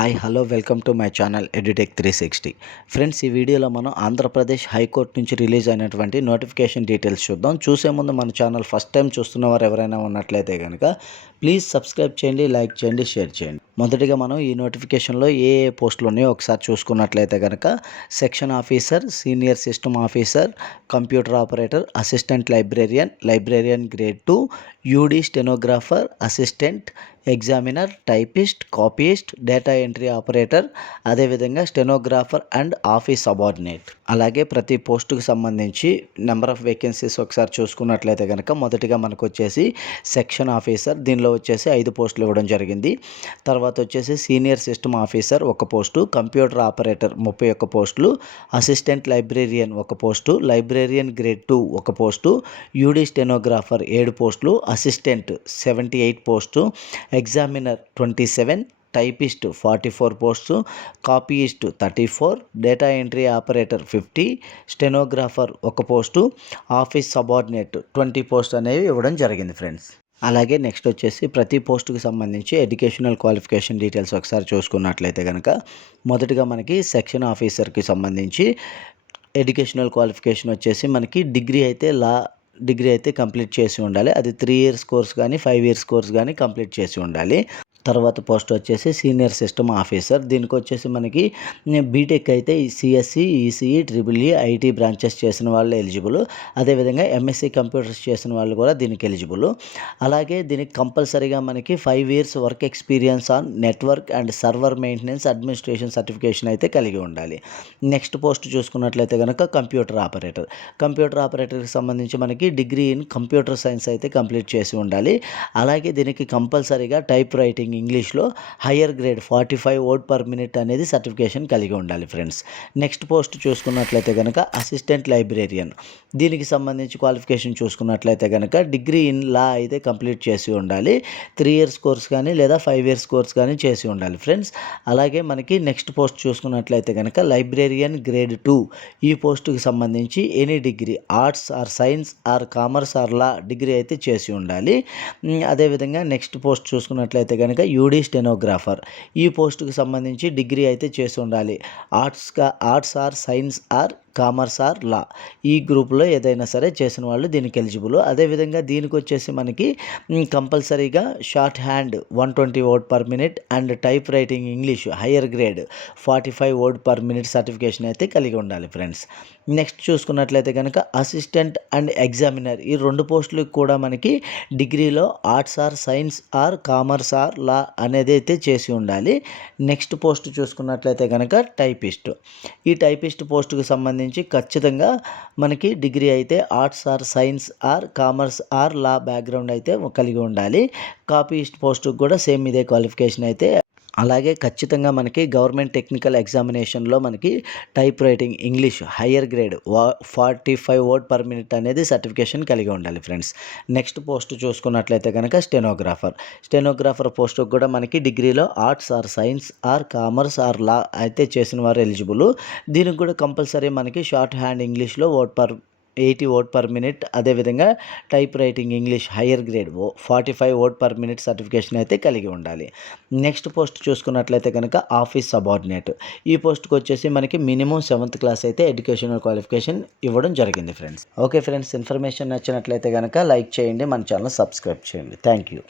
Hi hello welcome to my channel edutech 360. Friends, ఈ వీడియోలో మనం ఆంధ్రప్రదేశ్ హైకోర్టు నుంచి రిలీజ్ అయినటువంటి నోటిఫికేషన్ డీటెయిల్స్ చూద్దాం. చూసే ముందు మన ఛానల్ ఫస్ట్ టైం చూస్తున్నవారు ఎవరైనా ఉన్నట్లయితే కనుక ప్లీజ్ సబ్స్క్రైబ్ చేయండి, లైక్ చేయండి, షేర్ చేయండి. మొదటిగా మనం ఈ నోటిఫికేషన్లో ఏ పోస్టులు ఉన్నాయో ఒకసారి చూసుకున్నట్లయితే కనుక section officer, senior system officer, computer operator, assistant librarian, librarian grade 2, UD stenographer, assistant examiner, typist, copyist, data entry operator, అదేవిధంగా స్టెనోగ్రాఫర్ అండ్ ఆఫీస్ సబార్డినేట్. అలాగే ప్రతి పోస్టుకు సంబంధించి నెంబర్ ఆఫ్ వేకెన్సీస్ ఒకసారి చూసుకున్నట్లయితే కనుక మొదటిగా మనకు వచ్చేసి సెక్షన్ ఆఫీసర్, దీనిలో వచ్చేసి 5 పోస్టులు ఇవ్వడం జరిగింది. తర్వాత వచ్చేసి senior system officer 1 post, computer operator 31 పోస్టులు, assistant librarian 1 post, librarian grade 2 1 post, UD stenographer 7 పోస్టులు, assistant 78 post, examiner 27, typist 44 post, copyist 34, data entry operator 50, stenographer 1 post, office subordinate 20 post అనేవి ఇవ్వడం జరిగింది ఫ్రెండ్స్. అలాగే నెక్స్ట్ వచ్చేసి ప్రతి పోస్టుకు సంబంధించి ఎడ్యుకేషనల్ క్వాలిఫికేషన్ డీటెయిల్స్ ఒకసారి చూసుకున్నట్లయితే కనుక మొదటిగా మనకి సెక్షన్ ఆఫీసర్కి సంబంధించి ఎడ్యుకేషనల్ క్వాలిఫికేషన్ వచ్చేసి మనకి డిగ్రీ అయితే కంప్లీట్ చేసి ఉండాలి. అది 3 ఇయర్స్ కోర్స్ కానీ 5 ఇయర్స్ కోర్స్ కానీ కంప్లీట్ చేసి ఉండాలి. తర్వాత పోస్ట్ వచ్చేసి సీనియర్ సిస్టమ్ ఆఫీసర్, దీనికి వచ్చేసి మనకి బీటెక్ అయితే CSE, ECE, triple E, IT branches చేసిన వాళ్ళు ఎలిజిబుల్. అదేవిధంగా ఎంఎస్సి కంప్యూటర్స్ చేసిన వాళ్ళు కూడా దీనికి ఎలిజిబుల్. అలాగే దీనికి కంపల్సరీగా మనకి 5 years work experience on network and server maintenance administration certification అయితే కలిగి ఉండాలి. నెక్స్ట్ పోస్ట్ చూసుకున్నట్లయితే కనుక కంప్యూటర్ ఆపరేటర్కి సంబంధించి మనకి డిగ్రీ ఇన్ కంప్యూటర్ సైన్స్ అయితే కంప్లీట్ చేసి ఉండాలి. అలాగే దీనికి కంపల్సరీగా టైప్ రైటింగ్ ఇంగ్లీష్లో higher grade 45 word per minute అనేది సర్టిఫికేషన్ కలిగి ఉండాలి ఫ్రెండ్స్. నెక్స్ట్ పోస్ట్ చూసుకున్నట్లయితే కనుక అసిస్టెంట్ లైబ్రేరియన్, దీనికి సంబంధించి క్వాలిఫికేషన్ చూసుకున్నట్లయితే కనుక డిగ్రీ ఇన్ లా అయితే కంప్లీట్ చేసి ఉండాలి. 3 ఇయర్స్ కోర్స్ కానీ లేదా 5 ఇయర్స్ కోర్స్ కానీ చేసి ఉండాలి ఫ్రెండ్స్. అలాగే మనకి నెక్స్ట్ పోస్ట్ చూసుకున్నట్లయితే కనుక లైబ్రేరియన్ గ్రేడ్ 2, ఈ పోస్టుకి సంబంధించి any degree arts or science or commerce or law degree అయితే చేసి ఉండాలి. అదేవిధంగా నెక్స్ట్ పోస్ట్ చూసుకున్నట్లయితే కనుక యూడీ స్టెనోగ్రాఫర్, ఈ పోస్టుకు సంబంధించి డిగ్రీ అయితే చేసి ఉండాలి. Arts or science or commerce or law, ఈ గ్రూప్లో ఏదైనా సరే చేసిన వాళ్ళు దీనికి ఎలిజిబుల్. అదేవిధంగా దీనికి వచ్చేసి మనకి కంపల్సరీగా short hand 120 word per minute and type writing English higher grade 45 word per minute certification అయితే కలిగి ఉండాలి ఫ్రెండ్స్. నెక్స్ట్ చూసుకున్నట్లయితే కనుక అసిస్టెంట్ అండ్ ఎగ్జామినర్, ఈ 2 పోస్టులకు కూడా మనకి డిగ్రీలో arts or science or commerce or law అనేది అయితే చేసి ఉండాలి. నెక్స్ట్ పోస్ట్ చూసుకున్నట్లయితే కనుక టైపిస్ట్, ఈ టైపిస్ట్ పోస్టుకు సంబంధించి ఖచ్చితంగా మనకి డిగ్రీ అయితే arts or science or commerce or law background అయితే కలిగి ఉండాలి. కాపీయిస్ట్ పోస్టుకు కూడా సేమ్ ఇదే క్వాలిఫికేషన్ అయితే. అలాగే ఖచ్చితంగా మనకి గవర్నమెంట్ టెక్నికల్ ఎగ్జామినేషన్లో మనకి type writing English higher grade 45 word per minute అనేది సర్టిఫికేషన్ కలిగి ఉండాలి ఫ్రెండ్స్. నెక్స్ట్ పోస్ట్ చూసుకున్నట్లయితే కనుక స్టెనోగ్రాఫర్ పోస్టుకు కూడా మనకి డిగ్రీలో arts or science or commerce or law అయితే చేసిన వారు ఎలిజిబుల్. దీనికి కూడా కంపల్సరీ మనకి షార్ట్ హ్యాండ్ ఇంగ్లీష్లో 80 వర్డ్ పర్ మినిట్, అదేవిధంగా type writing English higher grade 45 word per minute certification అయితే కలిగి ఉండాలి. నెక్స్ట్ పోస్ట్ చూసుకున్నట్లయితే కనుక ఆఫీస్ సబార్డినేట్, ఈ పోస్ట్కి వచ్చేసి మనకి మినిమం 7th క్లాస్ అయితే ఎడ్యుకేషనల్ క్వాలిఫికేషన్ ఇవ్వడం జరిగింది ఫ్రెండ్స్. ఓకే ఫ్రెండ్స్, ఇన్ఫర్మేషన్ నచ్చినట్లయితే కనుక లైక్ చేయండి, మన ఛానల్ సబ్స్క్రైబ్ చేయండి. Thank you.